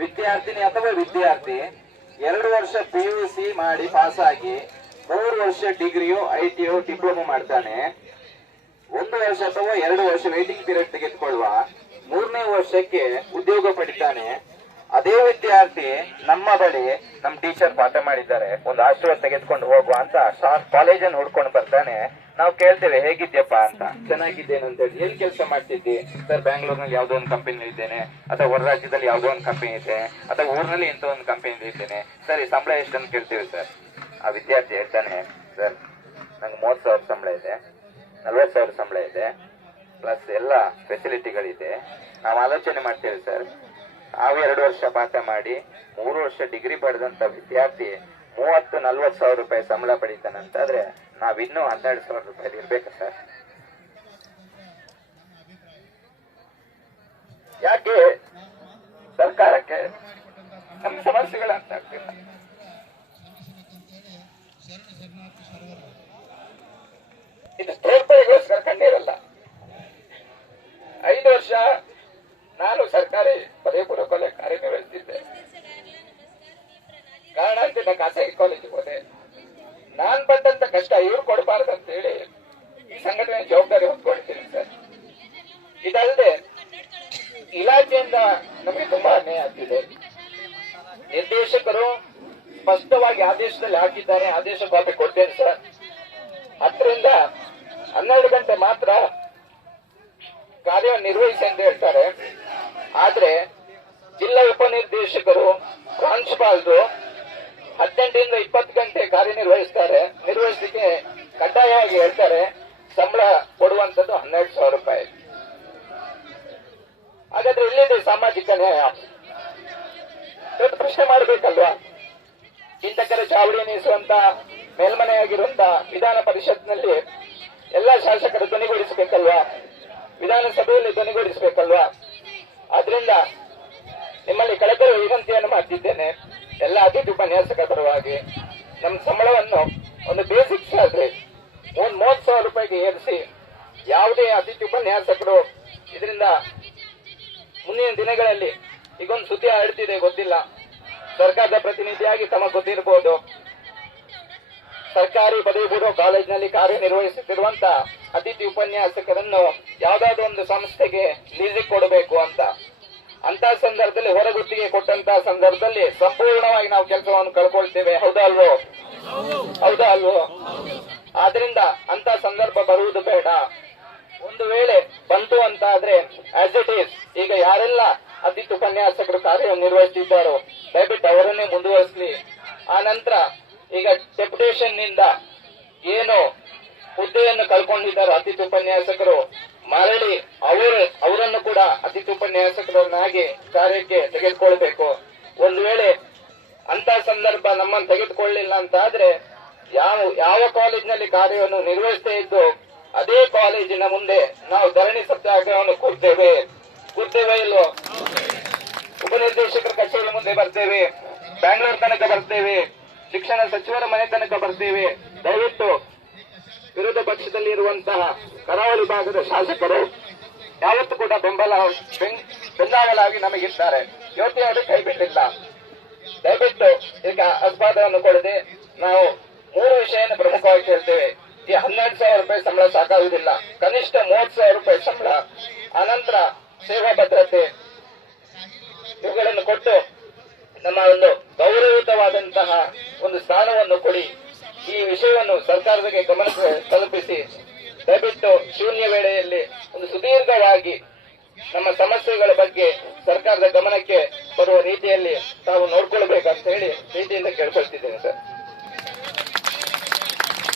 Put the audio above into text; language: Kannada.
ವಿದ್ಯಾರ್ಥಿನಿ ಅಥವಾ ವಿದ್ಯಾರ್ಥಿ, ಎರಡು ವರ್ಷ ಪಿ ಯು ಸಿ ಮಾಡಿ ಪಾಸ್ ಆಗಿ ಮೂರು ವರ್ಷ ಡಿಗ್ರಿಯು ಐ ಟಿಯೋ ಡಿಪ್ಲೊಮಾ ಮಾಡ್ತಾನೆ. ಒಂದು ವರ್ಷ ಅಥವಾ ಎರಡು ವರ್ಷ ವೇಟಿಂಗ್ ಪೀರಿಯಡ್ ತೆಗೆದುಕೊಳ್ಳುವ, ಮೂರನೇ ವರ್ಷಕ್ಕೆ ಉದ್ಯೋಗ ಪಡಿತಾನೆ. ಅದೇ ವಿದ್ಯಾರ್ಥಿ ನಮ್ಮ ಬಳಿ ನಮ್ಮ ಟೀಚರ್ ಪಾಠ ಮಾಡಿದ್ದಾರೆ. ಒಂದು ಆಶೀರ್ವಾದ ತೆಗೆದುಕೊಂಡು ಹೋಗುವ ಅಂತ ಕಾಲೇಜನ್ನು ಹುಡ್ಕೊಂಡು ಬರ್ತಾನೆ. ನಾವು ಕೇಳ್ತೇವೆ, ಹೇಗಿದ್ಯಪ್ಪ ಅಂತ. ಚೆನ್ನಾಗಿದ್ದೇನೆ ಅಂತ ಹೇಳಿ ಎಲ್ಲಿ ಕೆಲಸ ಮಾಡ್ತಿದ್ದಿ? ಸರ್, ಬ್ಯಾಂಗ್ಳೂರ್ನಲ್ಲಿ ಯಾವ್ದೋ ಒಂದು ಕಂಪನಿ ಇದ್ದೇನೆ, ಅಥವಾ ಹೊರ ರಾಜ್ಯದಲ್ಲಿ ಯಾವ್ದೋ ಒಂದು ಕಂಪನಿ ಇದೆ, ಅಥವಾ ಊರಿನಲ್ಲಿ ಇಂಥ ಒಂದು ಕಂಪನಿ ಇದ್ದೇನೆ. ಸರಿ ಸಂಬಳ ಎಷ್ಟು ಅಂತ ಕೇಳ್ತೀವಿ ಸರ್? ಆ ವಿದ್ಯಾರ್ಥಿ ಹೇಳ್ತಾನೆ, ಸರ್, ನಂಗೆ ಮೂವತ್ತು ಸಾವಿರ ಸಂಬಳ ಇದೆ, ನಲ್ವತ್ತು ಸಾವಿರ ಸಂಬಳ ಇದೆ ಪ್ಲಸ್ ಎಲ್ಲ ಫೆಸಿಲಿಟಿಗಳಿದೆ ನಾವು ಆಲೋಚನೆ ಮಾಡ್ತೇವೆ, ಸರ್. ನಾವು ಎರಡು ವರ್ಷ ಪಾಠ ಮಾಡಿ, ಮೂರು ವರ್ಷ ಡಿಗ್ರಿ ಪಡೆದಂತ ವಿದ್ಯಾರ್ಥಿ ಮೂವತ್ತು, ನಲ್ವತ್ತು ಸಾವಿರ ರೂಪಾಯಿ ಸಂಬಳ ಪಡಿತಾನಂತಾದ್ರೆ ನಾವಿನ್ನೂ ಹನ್ನೆರಡು ಸಾವಿರ ರೂಪಾಯಿ ಇರ್ಬೇಕಾ ಸರ್. ಯಾಕೆ ಸರ್ಕಾರಕ್ಕೆ ನಮ್ಮ ಸಮಸ್ಯೆಗಳ ಆಗ್ತಿಲ್ಲ. ಇದು ತೋರ್ಪಡೆಗೋಸ್ಕರ ಕಣ್ಣೀರಲ್ಲ ಐದು ವರ್ಷ ನಾನು ಸರ್ಕಾರಿ ಪದವಿ ಪೂರ್ವ ಕಾಲೇಜ್ ಕಾರಣಾಂತರ ಖಾಸಗಿ ಕಾಲೇಜಿಗೆ ಹೋದೆ. ನಾನ್ ಪಟ್ಟಂತ ಕಷ್ಟ ಇವ್ರು ಕೊಡಬಾರ್ದು ಅಂತ ಹೇಳಿ ಈ ಸಂಘಟನೆ ಜವಾಬ್ದಾರಿ ಹೊತ್ಕೊಳ್ತೀನಿ ಸರ್. ಇದಲ್ಲದೆ ಇಲಾಖೆಯಿಂದ ನಮಗೆ ತುಂಬಾ ಅನ್ಯಾಯ ಆಗ್ತಿದೆ. ನಿರ್ದೇಶಕರು ಸ್ಪಷ್ಟವಾಗಿ ಆದೇಶದಲ್ಲಿ ಹಾಕಿದ್ದಾರೆ. ಆದೇಶ ಕಾಪಿ ಕೊಡ್ತೇನೆ ಸರ್. ಹತ್ತರಿಂದ ಹನ್ನೆರಡು ಗಂಟೆ ಮಾತ್ರ ಕಾರ್ಯ ನಿರ್ವಹಿಸಿ ಅಂತ ಹೇಳ್ತಾರೆ. ಆದ್ರೆ ಜಿಲ್ಲಾ ಉಪನಿರ್ದೇಶಕರು ಪ್ರಾಂಶುಪಾಲರು ಹದಿನೆಂಟರಿಂದ ಇಪ್ಪತ್ತು ಗಂಟೆ ಕಾರ್ಯನಿರ್ವಹಿಸ್ತಾರೆ. ನಿರ್ವಹಿಸಲಿಕ್ಕೆ ಕಡ್ಡಾಯವಾಗಿ ಹೇಳ್ತಾರೆ, ಸಂಬಳ ಕೊಡುವಂತದ್ದು ಹನ್ನೆರಡು ಸಾವಿರ ರೂಪಾಯಿ. ಹಾಗಾದ್ರೆ ಇಲ್ಲಿದೆ ಸಾಮಾಜಿಕ ನ್ಯಾಯ? ಪ್ರಶ್ನೆ ಮಾಡಬೇಕಲ್ವಾ? ಚಿಂತಕರ ಚಾವಡಿ ಎನಿಸುವಂತ ಮೇಲ್ಮನೆಯಾಗಿರುವಂತ ವಿಧಾನ ಪರಿಷತ್ನಲ್ಲಿ ಎಲ್ಲ ಶಾಸಕರು ಧ್ವನಿಗೊಳಿಸಬೇಕಲ್ವಾ? ವಿಧಾನಸಭೆಯಲ್ಲಿ ಧ್ವನಿಗೊಳಿಸಬೇಕಲ್ವಾ? ಆದ್ರಿಂದ ನಿಮ್ಮಲ್ಲಿ ಕಳಕಳಿ ವಿನಂತಿಯನ್ನು ಮಾಡ್ತಿದ್ದೇನೆ. ಎಲ್ಲ ಅತಿಥಿ ಉಪನ್ಯಾಸಕರ ಪರವಾಗಿ ನಮ್ಮ ಸಂಬಳವನ್ನು ಒಂದು ಬೇಸಿಕ್ ಸ್ಯಾಲ್ರಿ ಒಂದ್ ಮೂವತ್ತು ಸಾವಿರ ರೂಪಾಯಿಗೆ ಏರಿಸಿ ಯಾವುದೇ ಅತಿಥಿ ಉಪನ್ಯಾಸಕರು ಇದರಿಂದ ಮುಂದಿನ ದಿನಗಳಲ್ಲಿ ಈಗೊಂದು ಸುದ್ದಿ ಹರಡ್ತಿದೆ ಗೊತ್ತಿಲ್ಲ. ಸರ್ಕಾರದ ಪ್ರತಿನಿಧಿಯಾಗಿ ತಮಗೆ ಗೊತ್ತಿರಬಹುದು ಸರ್ಕಾರಿ ಪದವಿ ಪೂರ್ವ ಕಾಲೇಜಿನಲ್ಲಿ ಕಾರ್ಯನಿರ್ವಹಿಸುತ್ತಿರುವಂತ ಅತಿಥಿ ಉಪನ್ಯಾಸಕರನ್ನು ಯಾವುದಾದ್ರೂ ಒಂದು ಸಂಸ್ಥೆಗೆ ಲೀಸಿಗೆ ಕೊಡಬೇಕು ಅಂತ. ಅಂತ ಸಂದರ್ಭದಲ್ಲಿ ಹೊರಗುತ್ತಿಗೆ ಕೊಟ್ಟಂತ ಸಂದರ್ಭದಲ್ಲಿ ಸಂಪೂರ್ಣವಾಗಿ ನಾವು ಕೆಲಸವನ್ನು ಕಳ್ಕೊಳ್ತೇವೆ. ಹೌದಾ ಅಲ್ವೋ? ಹೌದಾ ಅಲ್ವೋ? ಆದ್ರಿಂದ ಅಂತ ಸಂದರ್ಭ ಬರುವುದು ಬೇಡ. ಒಂದು ವೇಳೆ ಬಂತು ಅಂತ ಆದ್ರೆ ಆಸ್ ಇಟ್ ಈಸ್ ಈಗ ಯಾರೆಲ್ಲ ಅತಿಥಿ ಉಪನ್ಯಾಸಕರು ಕಾರ್ಯನಿರ್ವಹಿಸುತ್ತಿದ್ದಾರೋ ದಯವಿಟ್ಟು ಅವರನ್ನೇ ಮುಂದುವರಿಸಲಿ. ಆ ನಂತರ ಈಗ ಡೆಪ್ಯುಟೇಷನ್ನಿಂದ ಏನು ಹುದ್ದೆಯನ್ನು ಕಳ್ಕೊಂಡಿದ್ದಾರೋ ಅತಿಥಿ ಉಪನ್ಯಾಸಕರು. ಮರಳಿ ಅವರು, ಅವರನ್ನು ಕೂಡ ಅತಿಥಿ ಉಪನ್ಯಾಸಕರನ್ನಾಗಿ ಕಾರ್ಯಕ್ಕೆ ತೆಗೆದುಕೊಳ್ಬೇಕು. ಒಂದು ವೇಳೆ ಅಂತ ಸಂದರ್ಭ ನಮ್ಮನ್ನು ತೆಗೆದುಕೊಳ್ಳಿಲ್ಲ ಅಂತ ಆದ್ರೆ ಯಾವ ಯಾವ ಕಾಲೇಜಿನಲ್ಲಿ ಕಾರ್ಯವನ್ನು ನಿರ್ವಹಿಸ್ತಾ ಇದ್ದು ಅದೇ ಕಾಲೇಜಿನ ಮುಂದೆ ನಾವು ಧರಣಿ ಸತ್ಯಾಗ್ರಹವನ್ನು ಕೂರ್ತೇವೆ ಕೂರ್ತೇವೆ ಇಲ್ಲೋ? ಉಪನಿರ್ದೇಶಕರ ಕಚೇರಿ ಮುಂದೆ ಬರ್ತೇವೆ. ಬ್ಯಾಂಗ್ಳೂರ್ ತನಕ ಬರ್ತೇವೆ. ಶಿಕ್ಷಣ ಸಚಿವರ ಮನೆ ತನಕ ಬರ್ತೇವೆ. ದಯವಿಟ್ಟು ವಿರೋಧ ಪಕ್ಷದಲ್ಲಿ ಇರುವಂತಹ ಕರಾವಳಿ ಭಾಗದ ಶಾಸಕರು ಯಾವತ್ತೂ ಕೂಡ ಬೆಂಬಲ ಬೆಂಗಾವಲಾಗಿ ನಮಗಿದ್ದಾರೆ ಇವತ್ತು ಅವರು ಕೈಬಿಟ್ಟಿಲ್ಲ. ದಯವಿಟ್ಟು ಈಗ ಆಸ್ಪಾದವನ್ನು ಕೊಡದೆ ನಾವು ಮೂರು ವಿಷಯವನ್ನು ಪ್ರಮುಖವಾಗಿ ಕೇಳ್ತೇವೆ. ಈ ಹನ್ನೆರಡು ಸಾವಿರ ರೂಪಾಯಿ ಸಂಬಳ ಸಾಕಾಗುವುದಿಲ್ಲ. ಕನಿಷ್ಠ ಮೂವತ್ತು ಸಾವಿರ ರೂಪಾಯಿ ಸಂಬಳ, ಅನಂತರ ಸೇವಾ ಭದ್ರತೆ ಇವುಗಳನ್ನು ಕೊಟ್ಟು ನಮ್ಮ ಒಂದು ಗೌರವಯುತವಾದಂತಹ ಒಂದು ಸ್ಥಾನವನ್ನು ಕೊಡಿ. ಈ ವಿಷಯವನ್ನು ಸರ್ಕಾರಕ್ಕೆ ಗಮನಕ್ಕೆ ಸರ್ಕಾರದ ಗಮನಕ್ಕೆ ಬರುವ ರೀತಿಯಲ್ಲಿ